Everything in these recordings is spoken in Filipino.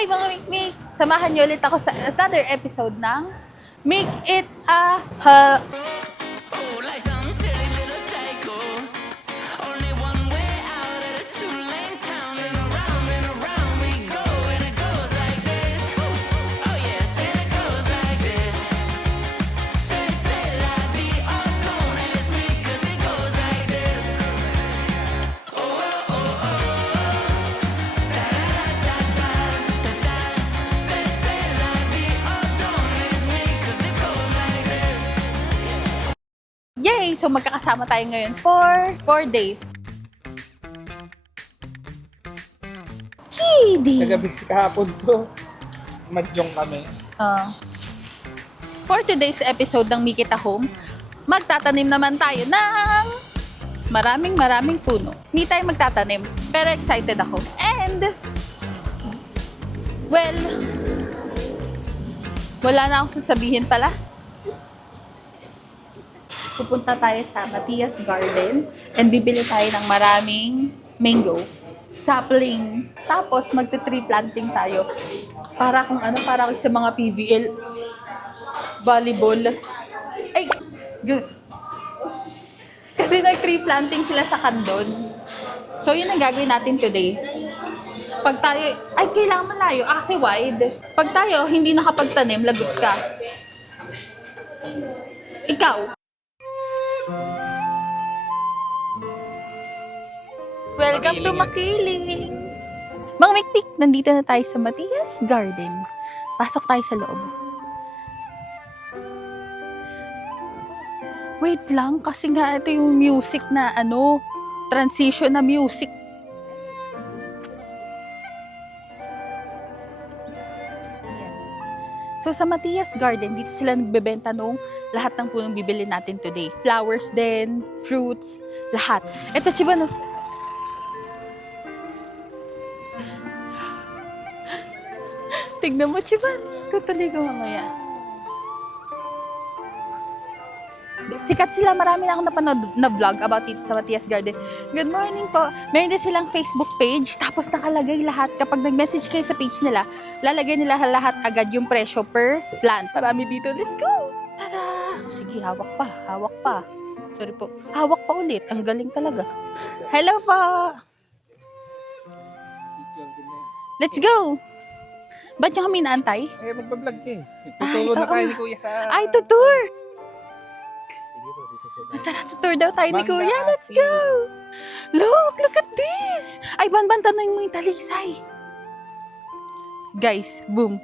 Hi mga Mikmik! Samahan niyo ulit ako sa another episode ng Make It a Yay! So magkakasama tayo ngayon for 4 days. Kidding! Kagabi kahapon to, magyong kami. For today's episode ng Mikita Home, magtatanim naman tayo ng maraming puno. Hindi tayo magtatanim, pero excited ako. And, well, wala na akong sasabihin pala. Pupunta tayo sa Matias Garden and bibili tayo ng maraming mango sapling. Tapos magte-tree planting tayo. Para kung ano, para sa mga PVL volleyball. Ay, good. Kasi nag-tree planting sila sa Kandon. So yun ang gagawin natin today. Pag tayo, ay kailangan malayo kasi wide. Pag tayo hindi nakapagtanim, lagot ka. Ikaw. Welcome to Makiling! Mga Mikpik, nandito na tayo sa Matias Garden. Pasok tayo sa loob. Wait lang, kasi nga ito yung music na transition na music. So sa Matias Garden, dito sila nagbebenta nung lahat ng punong bibili natin today. Flowers din, fruits, lahat. Ito, Chiba, no? Tignan mo, Chiban. Tutuloy ko mamaya. Sikat sila. Marami na akong napanood na vlog about dito sa Matias Garden. Good morning po. Meron din silang Facebook page. Tapos nakalagay lahat. Kapag nag-message kayo sa page nila, lalagay nila lahat agad yung presyo per plant. Marami dito. Let's go! Tada! Sige, hawak pa. Hawak pa. Sorry po. Hawak pa ulit. Ang galing talaga. Hello po! Let's go! Ba't nyo kami naantay? Eh, magbablog ka eh. Tuturo na tayo ni Kuya sa... Ay, tutur! Tara, tutur daw tayo ni Kuya. Let's go! Look at this! Ay, Banban, tanong mo yung talisay. Guys, boom.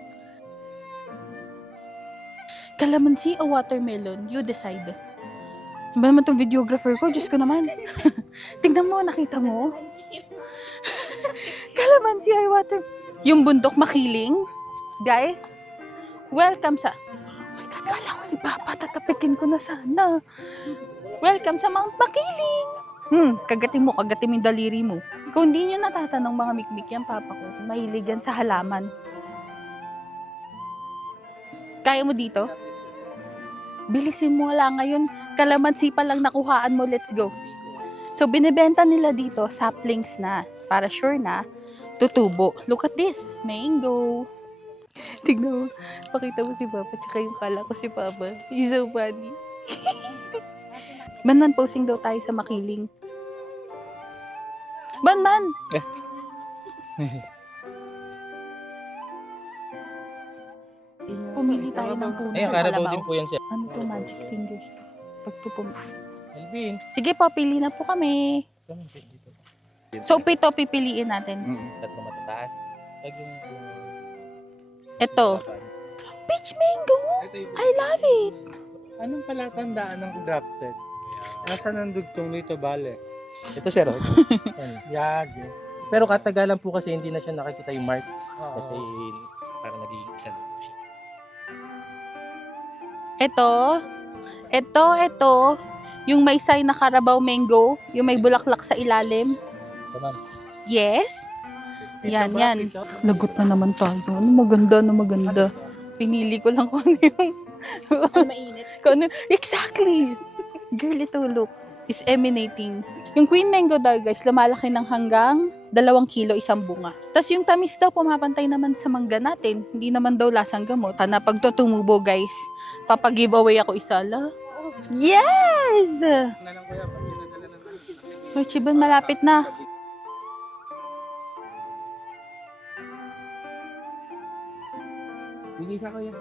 Calamansi o watermelon? You decide. Ba naman itong videographer ko? Diyos ko naman. Tingnan mo, nakita mo? Calamansi or watermelon? Yung bundok Makiling. Guys, welcome sa... Oh my God, kala ko si Papa, tatapikin ko na sana. Welcome sa Mount Makiling. Kagatin mo yung daliri mo. Kung hindi nyo natatanong mga mikmik yan, Papa ko, mahilig yan sa halaman. Kaya mo dito? Bilisin mo lang ngayon. Kalamansi pa lang nakuhaan mo, let's go. So, binibenta nila dito saplings na. Para sure na, tutubo. Look at this. Mango. Tignan mo. Pakita mo si Papa. Tsaka yung kala ko si Papa. He's so funny. Banman, posing daw tayo sa Makiling. Banman! Pumili tayo ng puno. Ayun, karabaw din po yan siya. Ano to? Magic fingers to. Pagtupong. Alvin. Sige po, pili na po kami. So, ito pipiliin natin. Tatlo matataas. Pag yung... Ito. Peach mango! I love it! Anong palatandaan ng drop set? Nasaan ang dugtong nito, bale? Ito, sir. Yag. Pero katagalan po kasi hindi na siya nakikita yung marks. Kasi parang naging isa na po siya. Ito. Yung may sign na Carabao mango. Yung may bulaklak sa ilalim. Ito, ma'am. Yes? Yan. Lagot na naman tayo. Ano maganda. Pinili ko lang kung ano yung... mainit. Exactly! Girl, ito look. Is emanating. Yung queen mango daw guys, lumalaki ng hanggang kilo isang bunga. Tapos yung tamis daw pumapantay naman sa mangga natin. Hindi naman daw lasang gamot. Na pag to tumubo guys, papag-giveaway ako isa. La. Yes! Uy, Chibon, malapit na. Bigay sa kuya.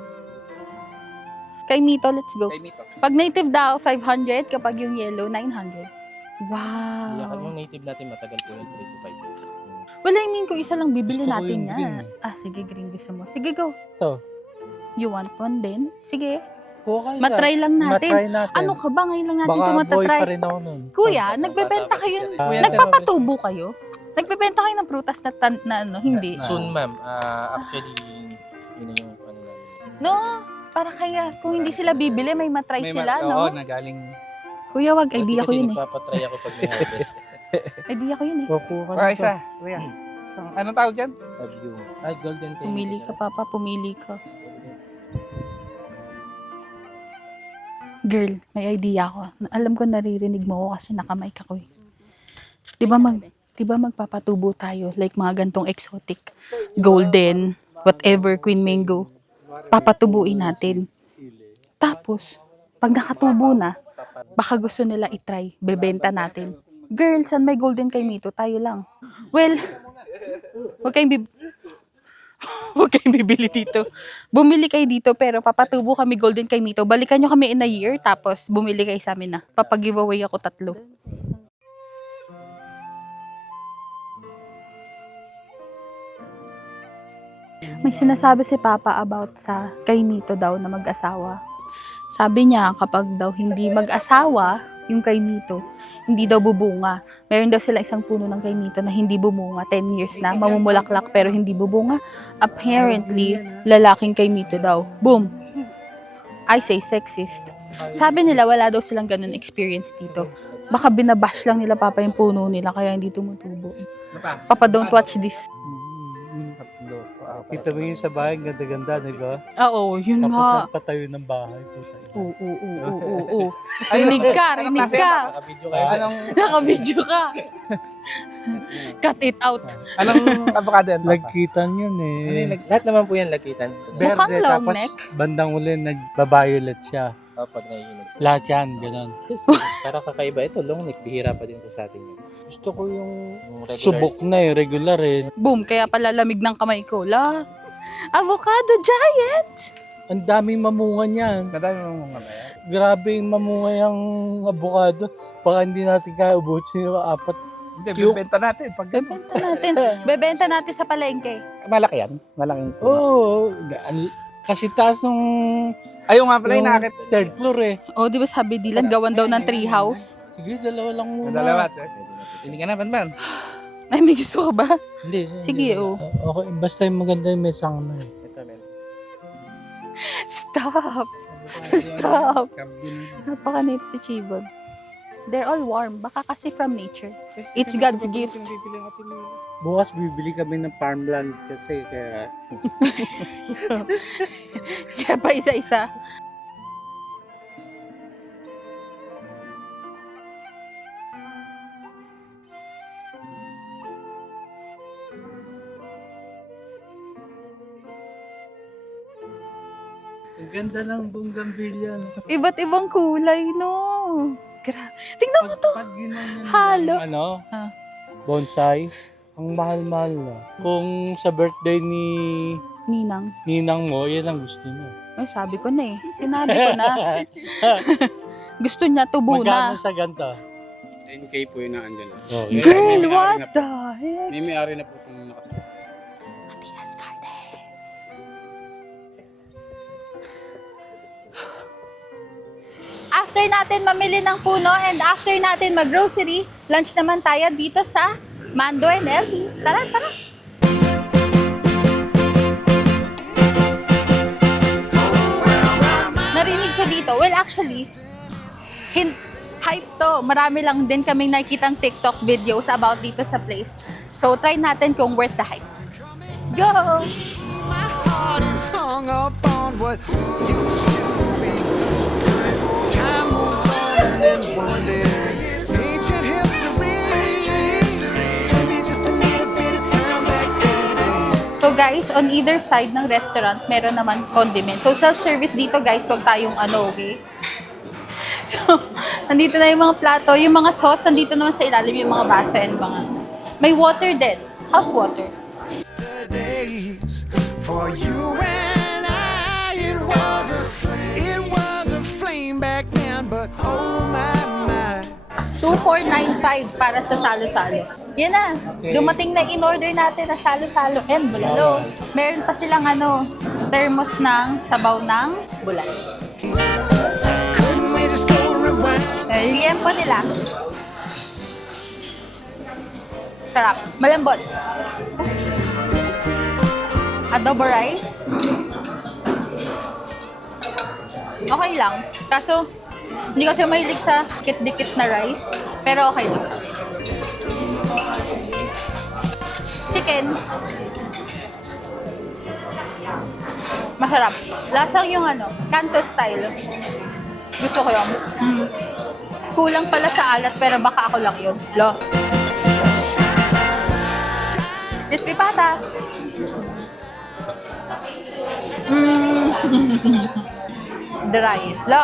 Kay Mito, let's go. Kay Mito. Pag native daw, 500. Kapag yung yellow, 900. Kaya Wow. yung native natin matagal po yung 3 to 5 years. Wala, I mean, kung isa lang bibili Gusto ko natin yung yan. green. Sige, green gusto mo. Sige, go. Ito. You want one din? Sige. Kuha ka isa. Matry lang natin. Matry natin. Ano ka ba? Ngayon lang natin Baka ito boy matatry. pa rin ako nun. Kuya, nagbebenta kayo. Kuya, Nagpapatubo kayo? Nagbebenta kayo ng prutas na ano, hindi. Soon ma'am, actually, yun yung ano namin. No, para kaya kung hindi sila bibili, may matry sila, Oo, no? nagaling. Kuya, wag, idea ko yun eh. Nagpapatry ako pag may harvest. Idea ko yun eh. Kukuha ka Baka na isa, kuya. Anong tawag dyan? Ay, golden kayo. Pumili ka, Papa, pumili ka. Girl, may idea ako. Alam ko naririnig mo ako kasi nakamike ako eh. Di ba magpapatubo tayo like mga gantong exotic, golden, whatever, queen mango. Papatubuin natin. Tapos, pag nakatubo na, baka gusto nila itry, bebenta natin. Girl, saan may golden kay Mito? Tayo lang. Well, huwag kayong bibili dito. Bumili kayo dito pero papatubo kami golden kay Mito. Balikan nyo kami in a year tapos bumili kayo sa amin na. Papag-giveaway ako 3. May sinasabi si Papa about sa kay Mito daw na mag-asawa. Sabi niya kapag daw hindi mag-asawa yung kay Mito, hindi daw bubunga. Meron daw sila isang puno ng kay Mito na hindi bumunga. 10 years na, mamumulaklak pero hindi bubunga. Apparently, lalaking kay Mito daw. Boom! I say sexist. Sabi nila wala daw silang ganun experience dito. Baka binabash lang nila Papa yung puno nila kaya hindi tumutubo. Papa, don't watch this. Kita mo yung sa bahay, ganda-ganda, di ba? Oo, yun Tapos nga. nagpatayo ng bahay. Oo. Rinig ka. Nakabidyo kayo. Nakabidyo ka. Cut it out. Anong avocado yan? Lagkitan yun eh. Lahat naman po yan lakitan. Mukhang Berde, long tapos neck. bandang uli, nagbabayulet siya. Pag naiinog. Lahat yan, gano'n. Para kakaiba ito, long neck, bihira pa din po sa atin yun. Gusto ko yung regular. subok na eh, regular eh. Boom, kaya pala lamig ng kamay ko. La, avocado giant! Ang daming mamunga niyan. Madami mong mga yan. Grabe yung mamunga yung avocado. Baka hindi natin kaya ubusin yung 4. Hindi, bibenta natin. Pag Bebenta natin sa palengke. malaki yan. Malaking puno. Oo. Kasi taas nung Ayun nga pala yung nakakit. third floor eh. O, di ba sabi Dylan, gawan daw ng tree house? Sige, dalawa lang muna. Dalawa. Hindi ka na, Banban. Ay, may gusto ka ba? Hindi. Sige, oh. Okay, basta yung maganda yung may sang na eh. Ito, men. Stop! Stop! Napakanit si Chibon. They're all warm. Baka kasi from nature. It's God's gift. Bukas bibili kami ng farmland kasi kaya Kaya pa isa-isa. ang ganda ng bougainvillea. No? Iba't ibang kulay, no? Tingnan mo to. Pag ginanyan Halo. ng, ano, Ah. bonsai, ang mahal-mahal na. Kung sa birthday ni Ninang. ninang mo, yan ang gusto niya. Ay, sabi ko na eh. Sinabi ko na. Gusto niya tubo Magkano na. sa ganito? 10K po yun na andyan. Oh, May- Girl, may may-ari what na po. the heck? May may-ari na po itong nakatapos. Matias Garden. After natin mamili ng puno and after natin mag-grocery, lunch naman tayo dito sa Mando and Elvis. Tara, tara. Narinig ko dito, well actually, hype to. Marami lang din kaming nakikitang TikTok videos about dito sa place. So try natin kung worth the hype. Let's go! My heart is hung up on what used to be. Time moves on and then one day ancient history. Maybe just a little guys, on either side ng restaurant, meron naman condiment. So self-service dito guys, wag tayong okay? So, nandito na yung mga plato, yung mga sauce, nandito naman sa ilalim yung mga baso and mga... May water din. House water. Days for you and I, it was a flame back then, but oh my. 2,495 para sa salo-salo. Yan na. Dumating na in-order natin na salo-salo and bulalo. Meron pa silang thermos ng sabaw ng bulalo. Couldn't we just go rewind? Yung liempo nila. Sarap. Malambot. Adobo rice. Okay lang. Kaso, hindi kasi mahilig sa dikit-dikit na rice. Pero okay lang. Chicken. Masarap. Lasang yung Kanto style. Gusto ko yun. Kulang pala sa alat pero baka ako lang yun. Lo. Crispy pata. Dry. Lo.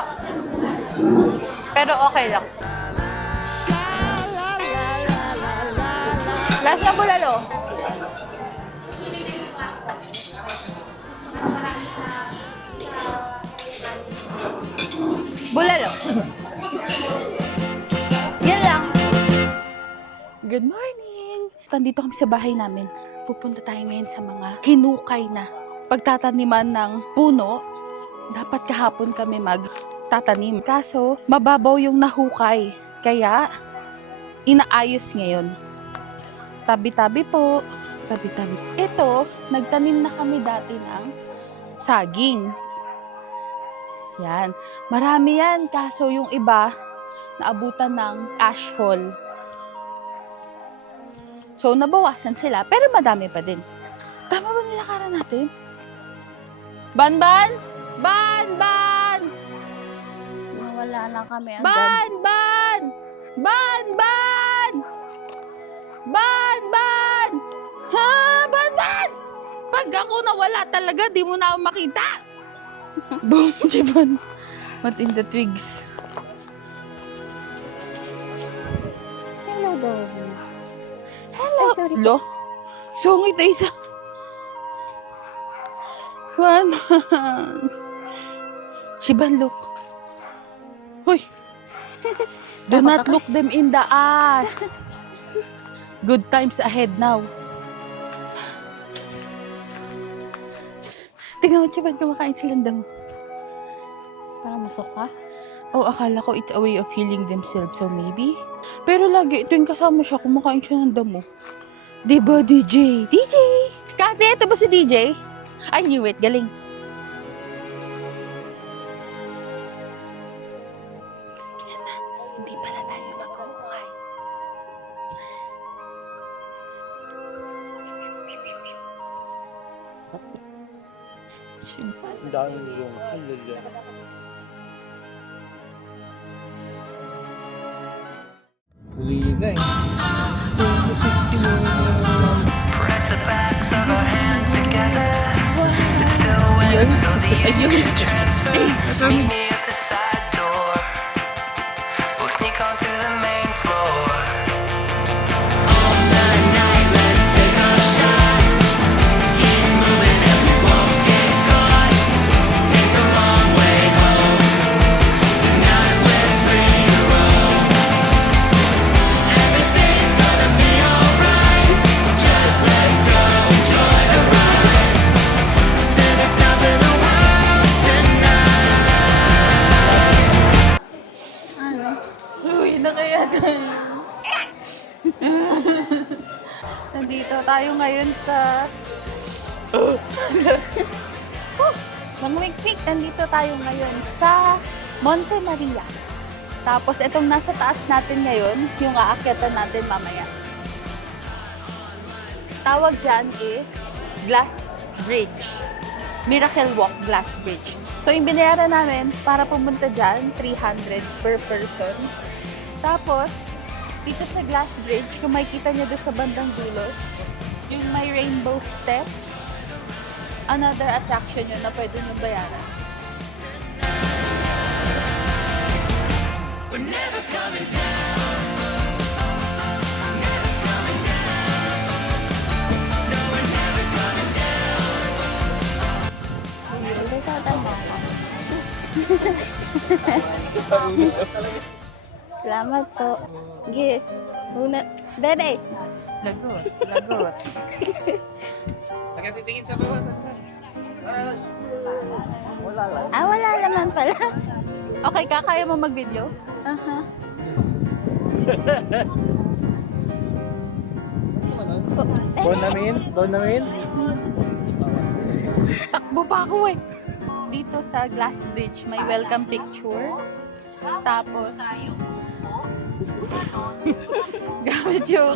Pero okay lang. Lasa bulalo. Bulalo. Yan lang. Good morning! Nandito kami sa bahay namin. Pupunta tayo ngayon sa mga hinukay na pagtataniman ng puno. Dapat kahapon kami magtatanim. Kaso, mababaw yung nahukay. Kaya, inaayos ngayon. Tabi-tabi po. Tabi-tabi. Ito, nagtanim na kami dati ng saging. Yan. Marami yan. Kaso yung iba, naabutan ng ashfall. So, nabawasan sila. Pero madami pa din. Tama ba nilakaran natin? Ban-ban! Ban-ban! Nawala na kami agad. Ban-ban! Ban-ban! Ban-ban! Ha? Ban-ban! Pag ako nawala talaga, di mo na ako makita. Boom, Jiban. What in the twigs? Hello, doggy. Hello. Ay, sorry. Lo? Sungit na isa. One. Jiban, look. Hoy. Do not look them in the eye. Good times ahead now. Tingnan mo, Chiban, kumakain silang damo. Parang masuka. Oh, akala ko it's a way of healing themselves, so maybe. Pero lagi, ito yung kasama siya, kumakain siya ng damo. Diba, DJ? DJ! Kati, ito ba si DJ? I knew it, galing. Yan na, hindi pala tayo magkukuhay. Ang dami yung Huli na eh. Press the backs of our hands together. It's still wet, so the energy transfer. Meet me at the side door. We'll sneak onto the main floor. All night, let's take a shot. Keep moving and we won't get caught. Take the long way home. Tonight we're free to roam. Everything's gonna be alright. Just let go, enjoy the ride. To the top of the world tonight. Uy, na kaya Nandito tayo ngayon sa... Mangwik-wik, nandito tayo ngayon sa Monte Maria. Tapos itong nasa taas natin ngayon, yung aakyatan natin mamaya. Tawag dyan is Glass Bridge. Miracle Walk Glass Bridge. So yung binayaran namin para pumunta dyan, 300 per person. Tapos, dito sa Glass Bridge, kung makikita nyo doon sa bandang dulo, yung may rainbow steps, another attraction yun na pwede nyo bayaran. Salamat po. Sige. Una. Bebe. Lagot, lagot. Nagkatitingin sa bawat. Wala naman pala. Okay, kakaya mo mag-video? Aha. Bonamin? Takbo pa ako eh. Dito sa Glass Bridge, may welcome picture. Tapos, gamit yung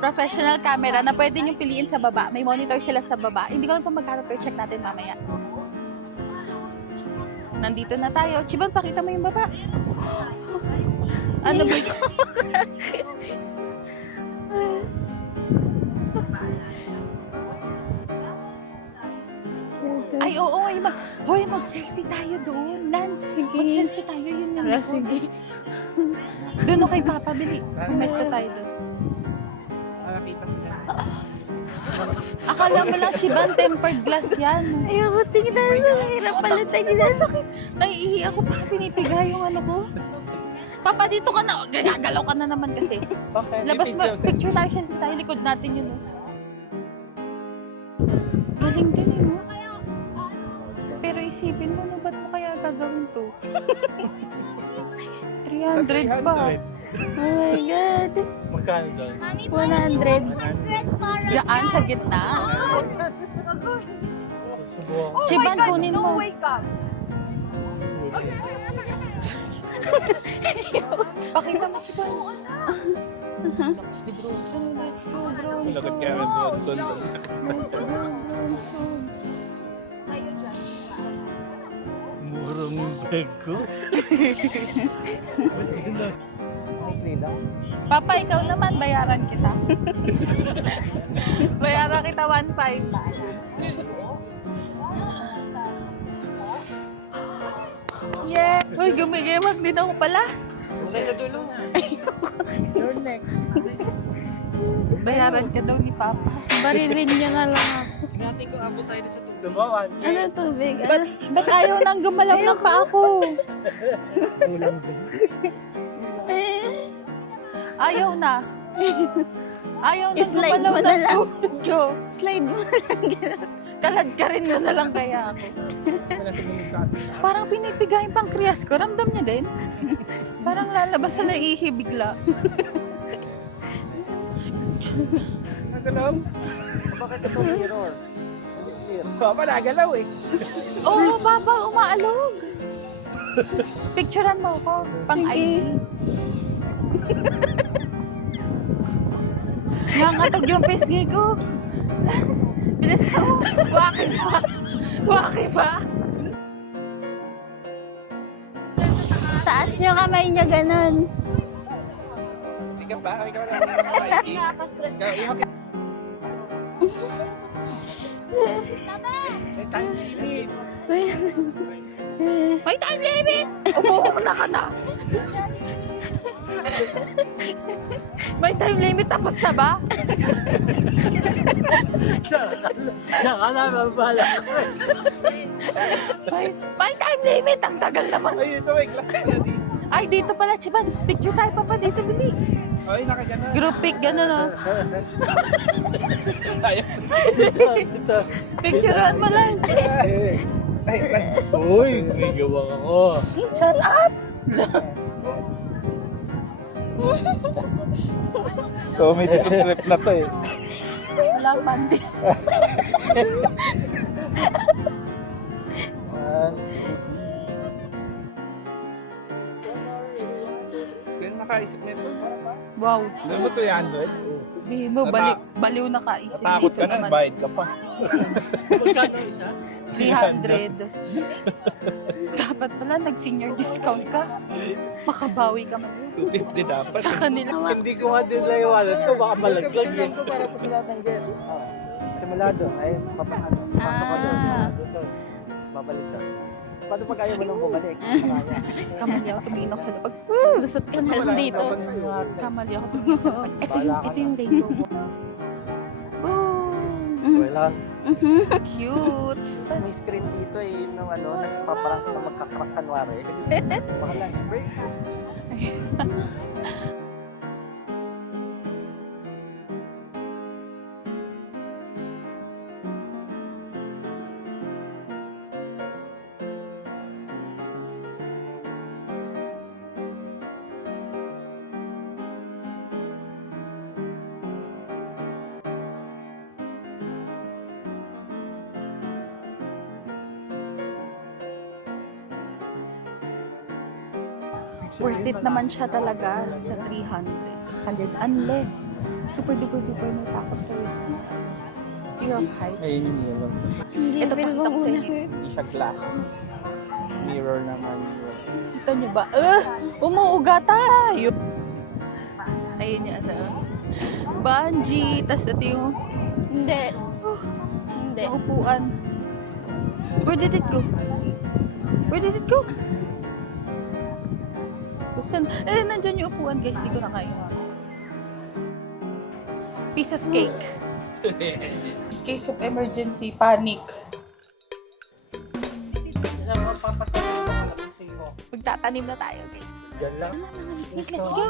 professional camera na pwede nyo piliin sa baba. May monitor sila sa baba. Hindi ko alam kung magkano, pero check natin mamaya. Nandito na tayo. Chiban, pakita mo yung baba. Ano ba yun? Ay, oo. Hoy, mag-selfie tayo doon. Lance, mag-selfie tayo. Yun yung likod. Sige. Doon o kay Papa, bili. Pumesto tayo doon. Nakakita sila. Akala mo lang, Chiban, tempered glass yan. Ayoko tingnan. Hirap pala tingnan. Sakit. Naiihi ako pa. Pinipiga yung ano ko. Papa, dito ka na. Gagalaw ka na naman kasi. Okay. Labas mo. Picture tayo, selfie tayo. Likod natin yun. Galing din eh, no? Pero isipin mo, ba't mo kaya gagawin to? 300 pa. Oh my God. Magkano doon? 100. Diyan sa gitna. Subukan. Chiban, kunin mo. Pakita mo, Chiban. Lakas ni Bronson. Let's go, Bronson. Lagot kaya ng Bronson. Let's go, Bronson. Murong bag ko. Papa, ikaw naman, bayaran kita. Bayaran kita 1.5. Yeah! Uy, gumigimag din ako pala. Sa dulo nga. You're next. Bayaran ka daw ni Papa. Barilin niya na lang ako. Tingnan ko abot tayo sa tubig. Gusto mo, 1K? Ano tubig? Ba't ayaw nang gumalaw ng paa ko? Kulang din. Ayaw na. Ayaw na Slide gumalaw mo na ng lang. Jo. Slide mo lang. Kalad ka rin mo na lang kaya ako. Wala sa bunod sa atin. Parang pinipigay yung pancreas ko. Ramdam niya din. Parang lalabas sa naihi bigla. Nagalaw? Bakit ito mirror? Papa, nagalaw eh. Oo, Papa, umaalog. Picturean mo ako. Pang IG. Nangatog yung pisngi ko. Bilis mo. Waki pa. Waki pa. Taas niyo kamay niya ganun. Ikaw ba? Ikaw na ang Mikey. May time limit. May time limit! Umuuna ka na! May time limit, tapos na ba? Saka na, mabala. May time limit! Ang tagal naman. Ay, ito may glass pala dito. Ay, dito pala, Chiban. Picture tayo, Papa. Dito, bili. Ay, nakagana. Group pic, gano'n, oh. Picturean mo lang. Ay, Uy, may gawang ako. Shut up! comedy trip na to eh. Wala, pandi. Ganun nakaisip nito. Wow. Alam mo to yan, doon? Di mo, baliw na kaisip. Natakot Dito ka na, naman. bayad ka pa. Magkano isa? 300. Dapat pala, nag-senior discount ka. Makabawi ka man. 250 dapat. Sa kanila. Hindi ko nga din naiwalat ko, baka malaglag eh. Para po sa lahat ng guest. Simula doon, ay, pasok ka babalik ka. Paano pag ayaw mo nang bumalik? Kamali ako tumingin ako sa lapag. Lusot ka na lang dito. Kamali ako tumingin sa lapag. Ito yung rainbow. Boom! Wala. Cute! May screen dito eh, nung ano, nagpaparang na magkakrak kanwari. Baka lang, break 60. Worth it naman siya talaga sa 300. Unless, super duper duper natakot kayo sa fear of heights. Ito, pakita ko sa inyo. Hindi siya glass. Mirror naman. Kita nyo ba? Umuuga tayo! Ayun yan, bungee, tas ito yung Hindi. Hindi. yung upuan. Where did it go? Where did it go? Saan? Nandyan yung upuan, guys. Di ko na kaya. Piece of cake. Case of emergency, panic. Magtatanim na tayo, guys. Yan lang. Let's go!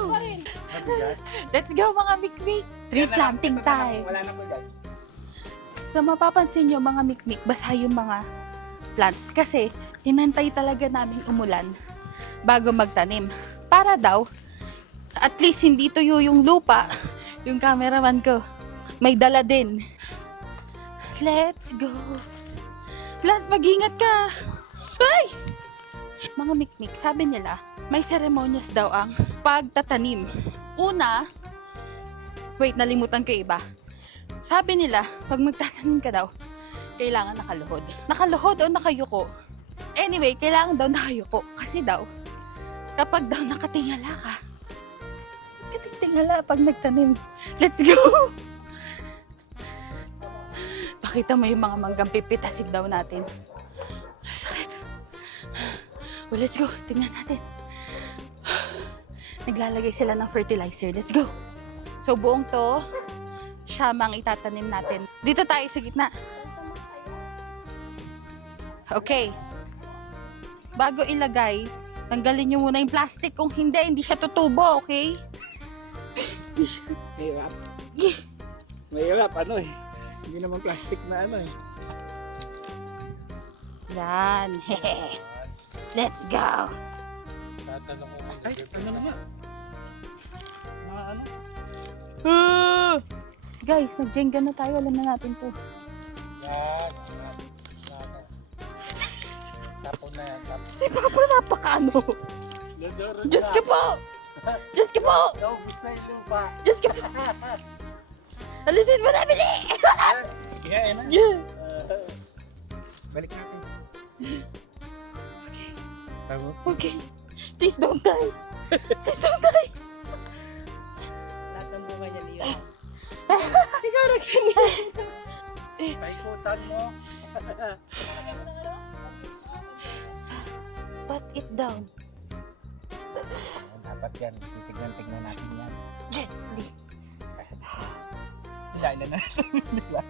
Let's go, mga mikmik! Tree planting tayo. Wala na po dyan. So, mapapansin nyo, mga mikmik, basa yung mga plants. Kasi, hinantay talaga namin umulan bago magtanim. Para daw, at least hindi tuyo yung lupa. Yung cameraman ko, may dala din. Let's go! Plants, mag-ingat ka! Ay! Mga mikmik, sabi nila, may seremonyas daw ang pagtatanim. Una, wait, nalimutan ko iba. Sabi nila, pag magtatanim ka daw, kailangan nakaluhod. Nakaluhod o nakayuko? Anyway, kailangan daw nakayuko. Kasi daw, kapag daw nakatingala ka, katingala pag nagtanim. Let's go! Pakita mo yung mga manggang pipitasin daw natin. Sakit. Well, let's go. Tingnan natin. Naglalagay sila ng fertilizer. Let's go. So, buong to, siyamang itatanim natin. Dito tayo sa gitna. Okay. Bago ilagay, tanggalin nyo muna yung plastic. Kung hindi siya tutubo, okay? Mahirap. Mahirap, ano eh. Hindi naman plastic na ano eh. Yan. Let's go. Tatanong ko. Ay, ano naman? Mga ano? Guys, nag-jenga na tayo. Alam na natin to. Yan. Tapon na yan. Si Papa napakano. Diyos ka po! Diyos ka po! Naubos na yung lupa. Diyos ka po! Alisin mo na, bili! Yan, yan. Yeah. Balik natin. Tama. Okay. Please don't die. Please don't die. Lahat ng bunga niya niya. Ikaw nagtanim. Paikutan mo. Pat it down. Dapat yan. Titignan natin yan. Gently. Ilan na natin. Diba?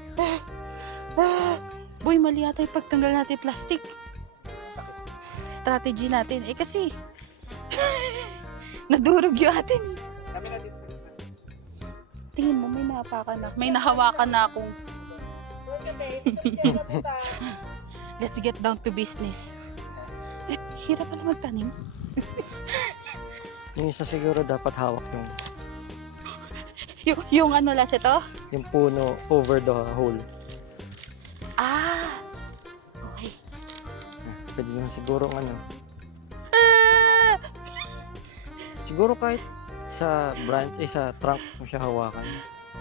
Boy, mali yata yung pagtanggal natin plastic. Strategy natin. Eh kasi, nadurog yung atin eh. Kami na dito. Tingin mo, may nahawakan na. May nahawakan na akong. Let's get down to business. Hirap pala magtanim. Yung isa siguro dapat hawak Yung ano las ito? yung puno over the hole. Ah! Okay. Pwede naman siguro ano. Ah! Siguro kahit sa branch, sa trunk mo siya hawakan.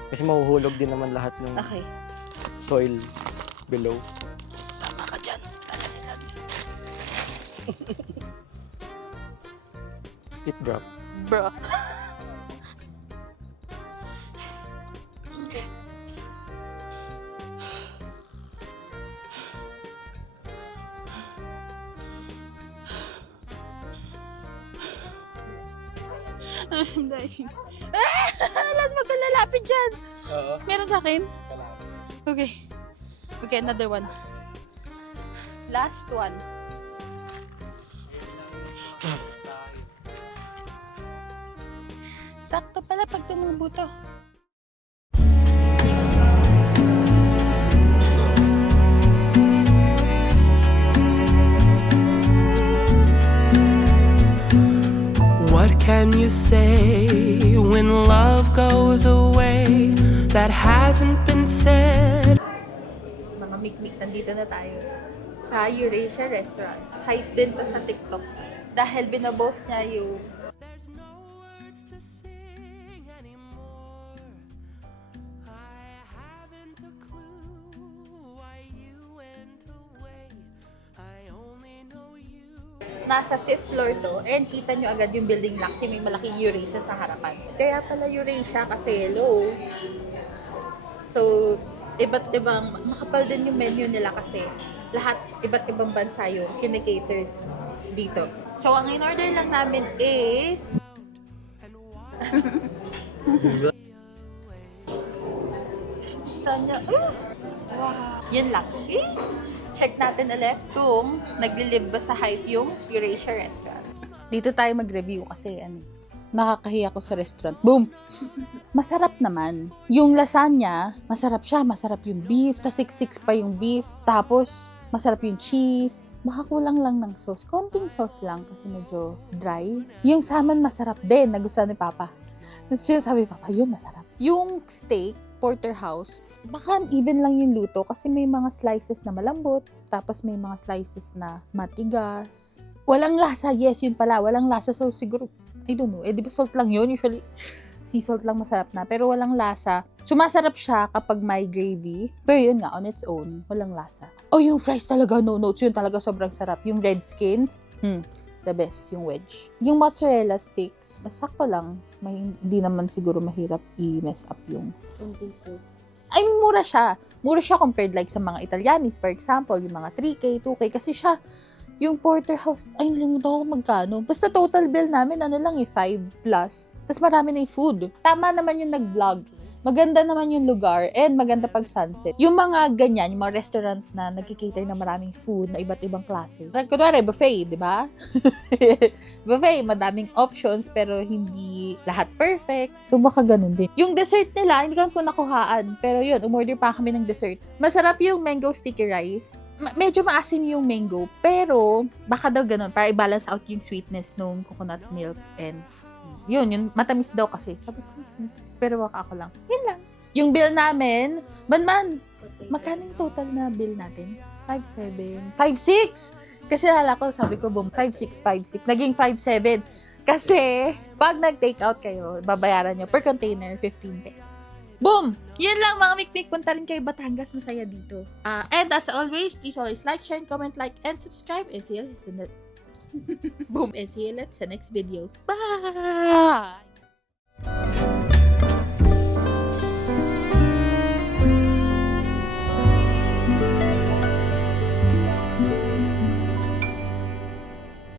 Kasi mahuhulog din naman lahat ng Okay. soil below. Tama ka dyan. Talas. It drop. Bro. I'm dying. Alas, wag ka lalapit dyan. Oo. Meron sa akin? Okay. Okay, another one. Last one. Sakto pala pag tumubo to. What can you say when love goes away that hasn't been said? Mga mikmik, nandito na tayo sa Eurasia Restaurant. Hype din to sa TikTok. Dahil binaboss niya yung There's no words to sing anymore. I haven't a clue why you went away. I only know you. nasa 5th floor to, and kita nyo agad yung building lang kasi may malaking Eurasia sa harapan. Kaya pala Eurasia kasi low. So, iba't ibang, makapal din yung menu nila kasi lahat, iba't ibang bansa yung kinikater dito. So, ang in-order lang namin is Tanya, wow. Yun lang. Check natin ulit kung nagli-live ba sa hype yung Eurasia Restaurant. Dito tayo mag-review kasi nakakahiya ko sa restaurant. Boom! Masarap naman. Yung lasagna, masarap siya. Masarap yung beef. Tas siksik pa yung beef. Tapos, masarap yung cheese. Makakulang lang ng sauce. Konting sauce lang kasi medyo dry. Yung salmon masarap din. Nagustuhan ni Papa. Sabi Papa, yun masarap. Yung steak, porterhouse, baka even lang yung luto kasi may mga slices na malambot, tapos may mga slices na matigas. Walang lasa, yes, yun pala, walang lasa. So siguro, I don't know, di ba salt lang yun? Usually, sea salt lang masarap na, pero walang lasa. Sumasarap siya kapag may gravy, pero yun nga, on its own, walang lasa. Oh, yung fries talaga, no notes, yun talaga sobrang sarap. Yung red skins, the best, yung wedge. Yung mozzarella sticks, sakto lang. Hindi naman siguro mahirap i-mess up yung pieces. I mean, mura siya. Mura siya compared like sa mga Italianis, for example, yung mga 3K, 2K. Kasi siya, yung porterhouse, ay, nalimutan ko magkano. Basta total bill namin, 5+. Tapos marami na yung food. Tama naman yung nag-vlog. Maganda naman yung lugar and maganda pag sunset. Yung mga ganyan, yung mga restaurant na nagkikater na maraming food na iba't ibang klase. Kunwari, buffet, di ba? Buffet, madaming options pero hindi lahat perfect. So baka ganun din. Yung dessert nila, hindi ko nakuhaan. Pero yun, umorder pa kami ng dessert. Masarap yung mango sticky rice. Medyo maasim yung mango. Pero baka daw ganun para i-balance out yung sweetness ng coconut milk and yun matamis daw kasi. Sabi ko, pero waka ako lang. Yun lang. Yung bill namin, magkano yung total na bill natin? 5.7. 5.6! Kasi hala ko, sabi ko, boom, 5.6, 5.6. Naging 5.7. Kasi, pag nag-take out kayo, babayaran nyo per container, 15 pesos. Boom! Yun lang mga mikmik. Punta rin kayo Batangas. Masaya dito. And as always, please always like, share, comment, like, and subscribe. And see you sa next... Boom! And see you sa next video. Bye!